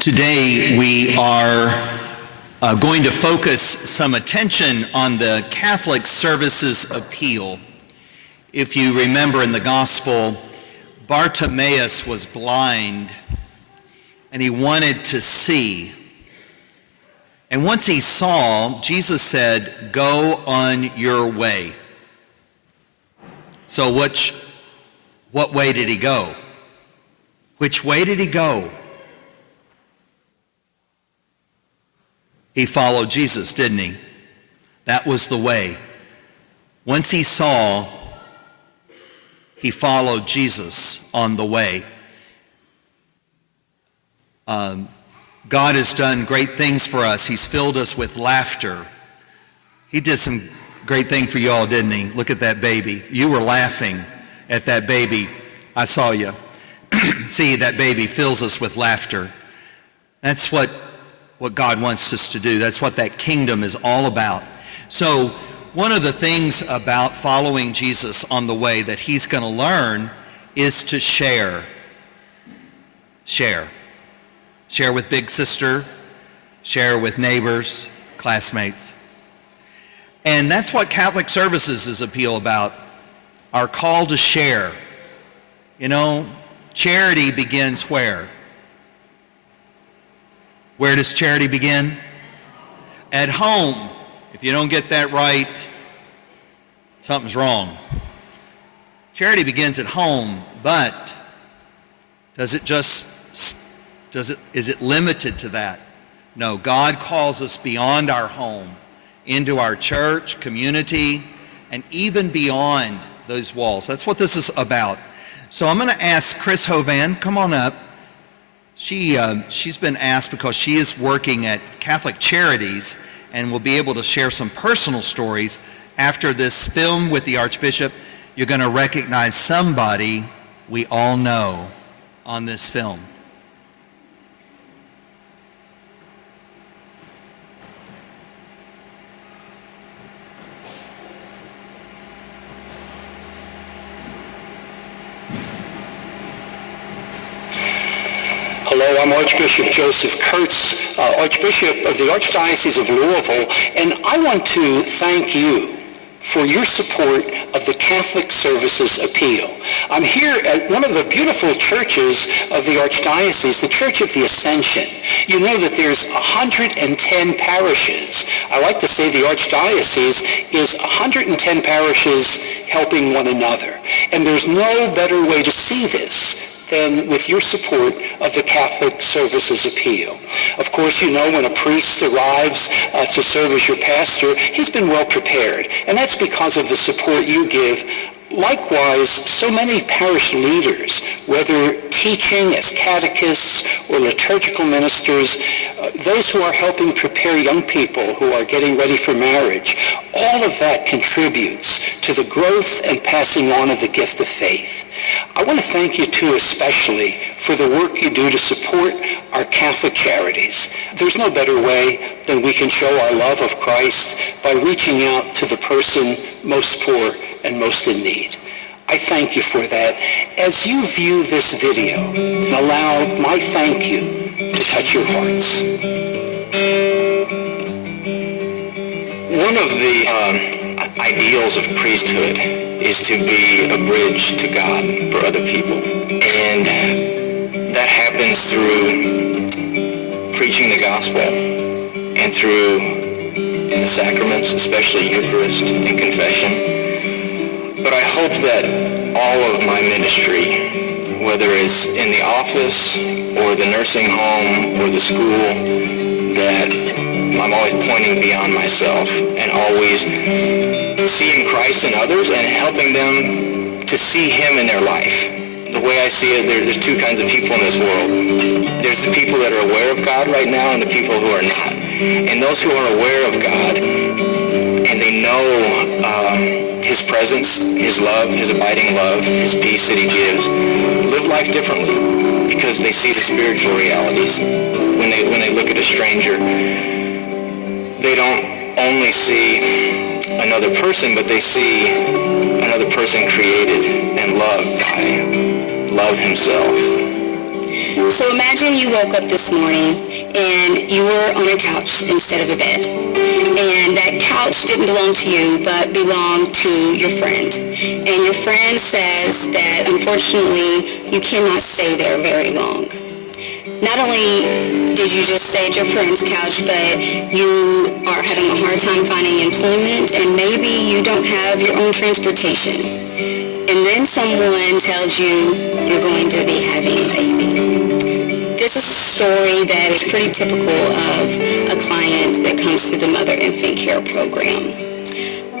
Today we are going to focus some attention on the Catholic Services Appeal. If you remember in the Gospel, Bartimaeus was blind and he wanted to see. And once he saw, Jesus said, "Go on your way." So what way did he go? Which way did he go? He followed Jesus, didn't he? That was the way. Once he saw, he followed Jesus on the way. God has done great things for us. He's filled us with laughter. He did some great thing for you all, didn't he? Look at that baby. You were laughing at that baby. I saw you. See, that baby fills us with laughter. That's what God wants us to do. That's what that kingdom is all about. So one of the things about following Jesus on the way that he's going to learn is to share. Share with big sister, share with neighbors, classmates. And that's what Catholic Services is appeal about, our call to share. You know, charity begins where? Where does charity begin? At home. If you don't get that right, something's wrong. Charity begins at home, but is it limited to that? No, God calls us beyond our home, into our church, community, and even beyond those walls. That's what this is about. So I'm going to ask Chris Hovan, come on up. She's been asked because she is working at Catholic Charities and will be able to share some personal stories. After this film with the Archbishop, you're going to recognize somebody we all know on this film. Hello, I'm Archbishop Joseph Kurtz, Archbishop of the Archdiocese of Louisville, and I want to thank you for your support of the Catholic Services Appeal. I'm here at one of the beautiful churches of the Archdiocese, the Church of the Ascension. You know that there's 110 parishes. I like to say the Archdiocese is 110 parishes helping one another. And there's no better way to see this than with your support of the Catholic Services Appeal. Of course, you know when a priest arrives to serve as your pastor, he's been well prepared, and that's because of the support you give. Likewise, so many parish leaders, whether teaching as catechists or liturgical ministers, those who are helping prepare young people who are getting ready for marriage, all of that contributes to the growth and passing on of the gift of faith. I want to thank you too, especially for the work you do to support our Catholic charities. There's no better way than we can show our love of Christ by reaching out to the person most poor and most in need. I thank you for that. As you view this video, allow my thank you to touch your hearts. One of the ideals of priesthood is to be a bridge to God for other people. And that happens through preaching the gospel and through the sacraments, especially Eucharist and confession. But I hope that all of my ministry, whether it's in the office or the nursing home or the school, that I'm always pointing beyond myself and always seeing Christ in others and helping them to see him in their life. The way I see it, there's two kinds of people in this world. There's the people that are aware of God right now and the people who are not. And those who are aware of God and they know his presence, his love, his abiding love, his peace that he gives, live life differently because they see the spiritual realities. When they look at a stranger, they don't only see another person, but they see another person created and loved by love himself. So imagine you woke up this morning and you were on a couch instead of a bed. And that couch didn't belong to you, but belonged to your friend. And your friend says that unfortunately you cannot stay there very long. Not only did you just stay at your friend's couch, but you are having a hard time finding employment, and maybe you don't have your own transportation. And then someone tells you you're going to be having a baby. This is a story that is pretty typical of a client that comes through the Mother-Infant Care Program.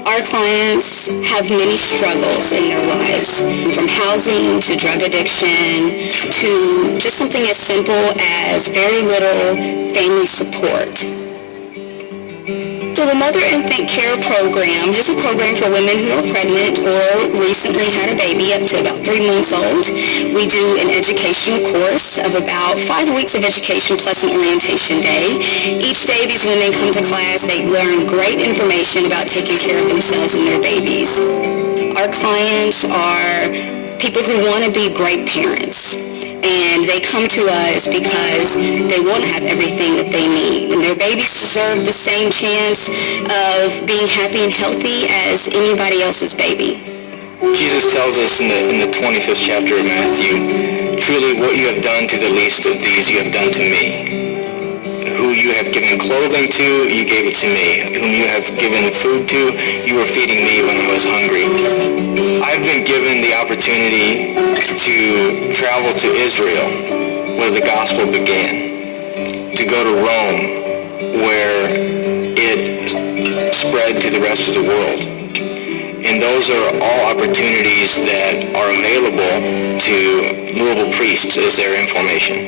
Our clients have many struggles in their lives, from housing to drug addiction to just something as simple as very little family support. So the Mother-Infant Care Program is a program for women who are pregnant or recently had a baby up to about 3 months old. We do an educational course of about 5 weeks of education plus an orientation day. Each day these women come to class, they learn great information about taking care of themselves and their babies. Our clients are people who want to be great parents. And they come to us because they want to have everything that they need. And their babies deserve the same chance of being happy and healthy as anybody else's baby. Jesus tells us in the 25th chapter of Matthew, truly what you have done to the least of these, you have done to me. Who you have given clothing to, you gave it to me. Whom you have given food to, you were feeding me when I was hungry. I've been given the opportunity to travel to Israel, where the gospel began, to go to Rome, where it spread to the rest of the world. And those are all opportunities that are available to Louisville priests as their information.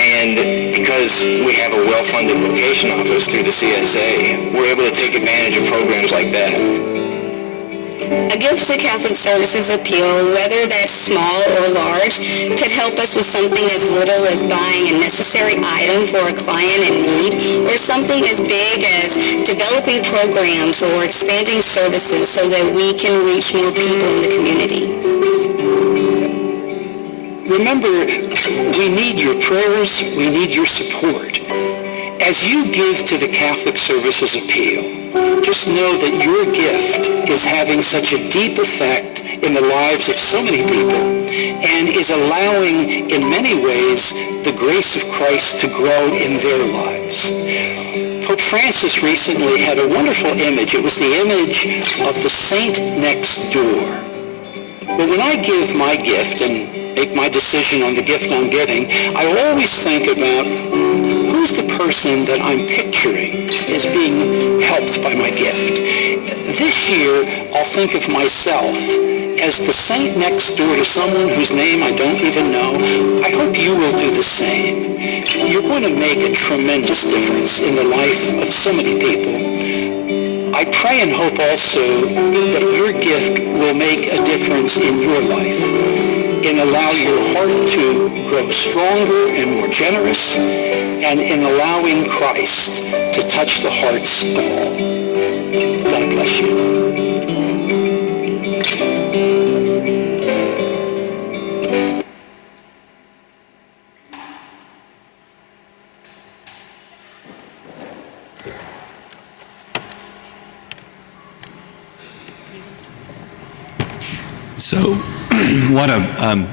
And because we have a well-funded vocation office through the CSA, we're able to take advantage of programs like that. A gift to Catholic Services Appeal, whether that's small or large, could help us with something as little as buying a necessary item for a client in need, or something as big as developing programs or expanding services so that we can reach more people in the community. Remember, we need your prayers, we need your support. As you give to the Catholic Services Appeal, just know that your gift is having such a deep effect in the lives of so many people and is allowing, in many ways, the grace of Christ to grow in their lives. Pope Francis recently had a wonderful image. It was the image of the saint next door. But when I give my gift and make my decision on the gift I'm giving, I always think about who's the person that I'm picturing as being helped by my gift. This year, I'll think of myself as the saint next door to someone whose name I don't even know. I hope you will do the same. You're going to make a tremendous difference in the life of so many people. I pray and hope also that your gift will make a difference in your life and allow your heart to grow stronger and more generous, and in allowing Christ to touch the hearts of all. God bless you. So what a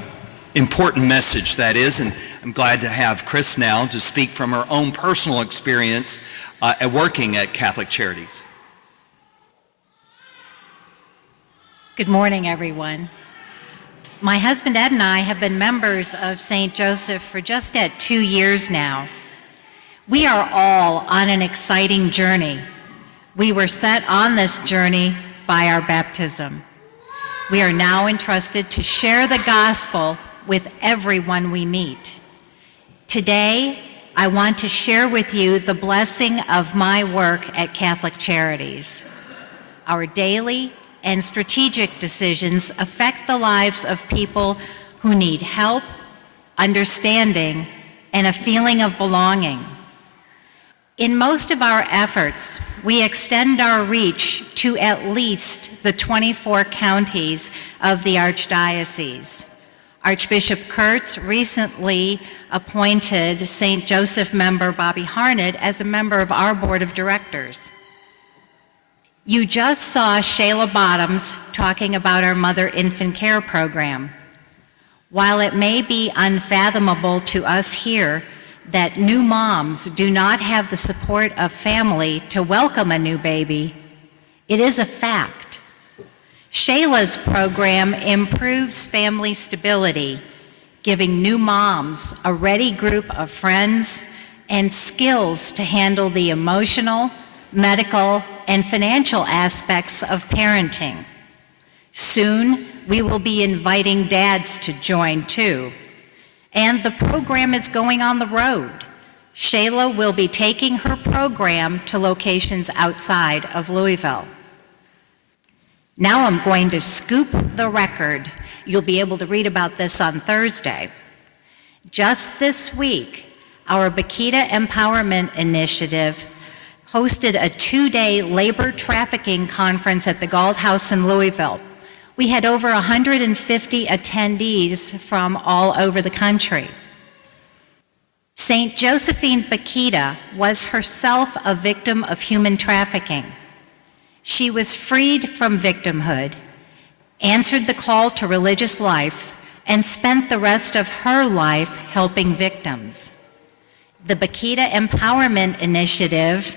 important message that is, and I'm glad to have Chris now to speak from her own personal experience at working at Catholic Charities. Good morning, everyone. My husband Ed and I have been members of St. Joseph for just at 2 years now. We are all on an exciting journey. We were set on this journey by our baptism. We are now entrusted to share the gospel with everyone we meet. Today, I want to share with you the blessing of my work at Catholic Charities. Our daily and strategic decisions affect the lives of people who need help, understanding, and a feeling of belonging. In most of our efforts, we extend our reach to at least the 24 counties of the Archdiocese. Archbishop Kurtz recently appointed St. Joseph member Bobby Harnett as a member of our board of directors. You just saw Shayla Bottoms talking about our mother-infant care program. While it may be unfathomable to us here that new moms do not have the support of family to welcome a new baby, it is a fact. Shayla's program improves family stability, giving new moms a ready group of friends and skills to handle the emotional, medical, and financial aspects of parenting. Soon, we will be inviting dads to join too. And the program is going on the road. Shayla will be taking her program to locations outside of Louisville. Now I'm going to scoop the record. You'll be able to read about this on Thursday. Just this week, our Bakita Empowerment Initiative hosted a 2-day labor trafficking conference at the Galt House in Louisville. We had over 150 attendees from all over the country. St. Josephine Bakita was herself a victim of human trafficking. She was freed from victimhood, answered the call to religious life, and spent the rest of her life helping victims. The Bakita Empowerment Initiative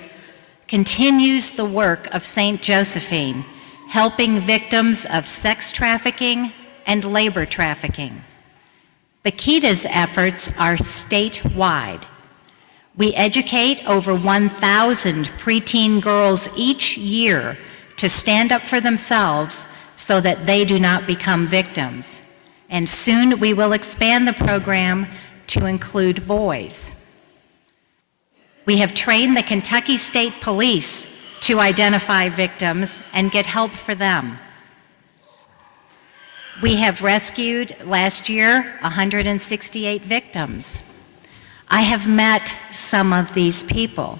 continues the work of St. Josephine, helping victims of sex trafficking and labor trafficking. Bakita's efforts are statewide. We educate over 1,000 preteen girls each year to stand up for themselves so that they do not become victims. And soon we will expand the program to include boys. We have trained the Kentucky State Police to identify victims and get help for them. We have rescued, last year, 168 victims. I have met some of these people.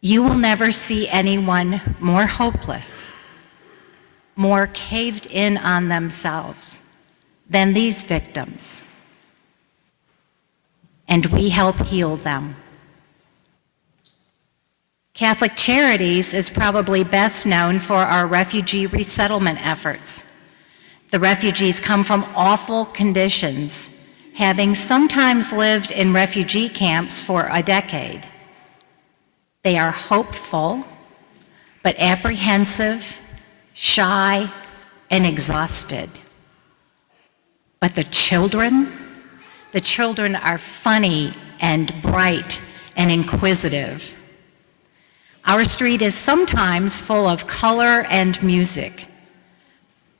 You will never see anyone more hopeless, more caved in on themselves than these victims. And we help heal them. Catholic Charities is probably best known for our refugee resettlement efforts. The refugees come from awful conditions, having sometimes lived in refugee camps for a decade. They are hopeful, but apprehensive, shy, and exhausted. But the children are funny and bright and inquisitive. Our street is sometimes full of color and music.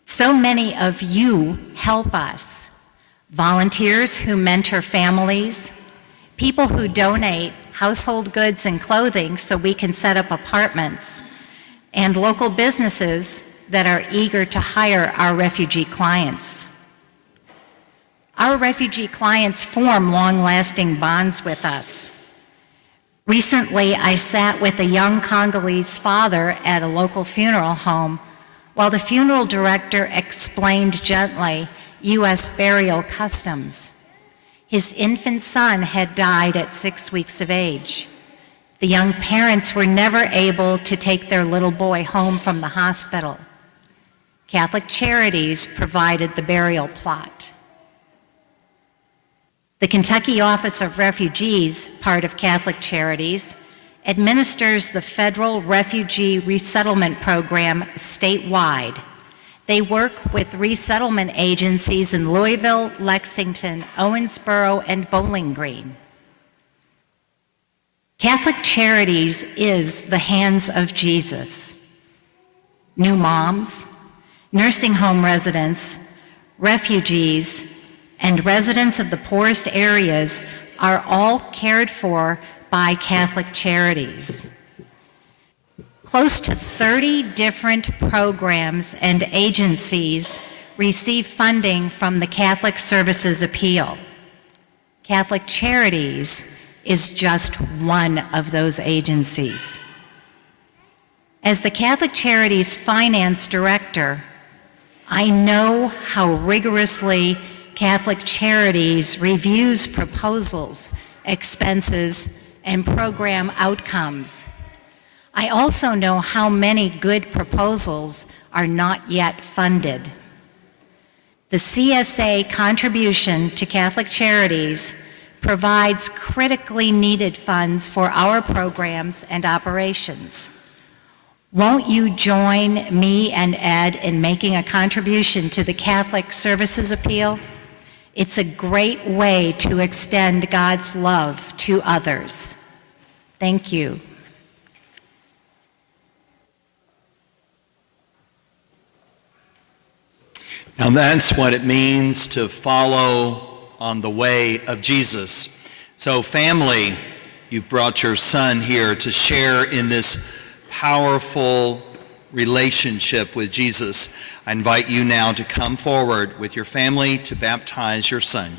So many of you help us. Volunteers who mentor families, people who donate household goods and clothing so we can set up apartments, and local businesses that are eager to hire our refugee clients. Our refugee clients form long-lasting bonds with us. Recently, I sat with a young Congolese father at a local funeral home while the funeral director explained gently U.S. burial customs. His infant son had died at 6 weeks of age. The young parents were never able to take their little boy home from the hospital. Catholic Charities provided the burial plot. The Kentucky Office of Refugees, part of Catholic Charities, administers the federal refugee resettlement program statewide. They work with resettlement agencies in Louisville, Lexington, Owensboro, and Bowling Green. Catholic Charities is the hands of Jesus. New moms, nursing home residents, refugees, and residents of the poorest areas are all cared for by Catholic Charities. Close to 30 different programs and agencies receive funding from the Catholic Services Appeal. Catholic Charities is just one of those agencies. As the Catholic Charities Finance Director, I know how rigorously Catholic Charities reviews proposals, expenses, and program outcomes. I also know how many good proposals are not yet funded. The CSA contribution to Catholic Charities provides critically needed funds for our programs and operations. Won't you join me and Ed in making a contribution to the Catholic Services Appeal? It's a great way to extend God's love to others. Thank you. Now that's what it means to follow on the way of Jesus. So family, you've brought your son here to share in this powerful relationship with Jesus. I invite you now to come forward with your family to baptize your son.